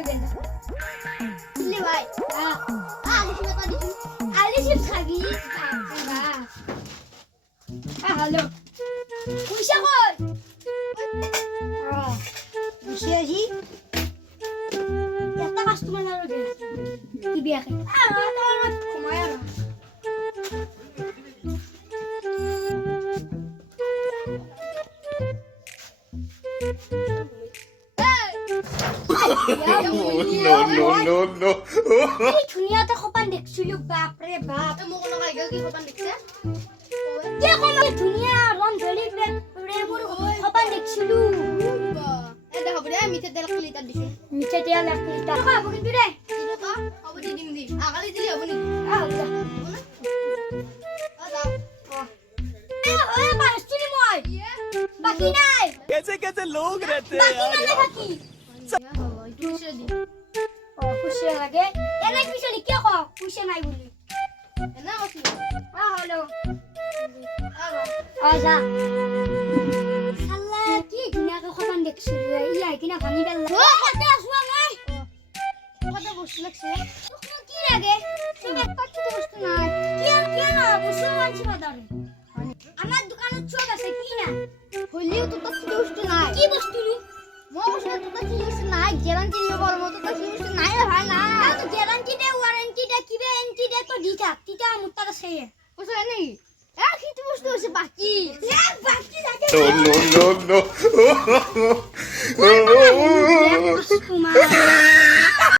হয়ে গেল বুঝলি ভাই আলিশ কথা দিছি আলিশ খাবি হ্যালো পয়সা কই বসে আছি একটা কাস্টমার না রে তুই বিয়া খাই আমার ঘুমায় আর No. এই দুনিয়াতে খপান দেখছিলো বাপ রে বাপ মোক কোন কাইগা কি খপান দেখছে কে কোন দুনিয়া রং ধরি রে মোর খপান দেখছিলো এ দেখো রে মিঠে তেল লিটার দিছি নিচে দিয়া লাগতে টাকা খাবো কিন্তু রে দিলো তো হব দি দিম দি আগালি দিলি হব নি আল্লাহ আদা এ পারছিলি মই বাকি নাই कैसे लोग रहते বাকি নাই বাকি হব দুশো দি ও খুশি লাগে এনে পিছলি কি কও খুশি নাই বলি না কইছি হ্যালো আগা আজা শালা কি দুনিয়াকে খপান দেখছিলো ইয়া কিনা ভাঙি গেল ও কত আসবা মই কত বসে লাগছে কি লাগে তুমি একটা কি বস্তু নাই কি না বসে আনছি বাজারে আমার দোকানে চোখ আছে কি না হলিও তো তো বস্তু নাই কি বস্তু নি মো বসে তো তো বস্তু নাই গ্যারান্টি নিব পারবো তো তো বস্তু নাই রে ভাই না তো গ্যারান্টি দে ওয়ারেন্টি দে কি এন্টি দে তো দিতা তিতা মুত্তা আছে বুঝছ নাকি এ কি বস্তু আছে বাকি বাকি লাগে No. তোমার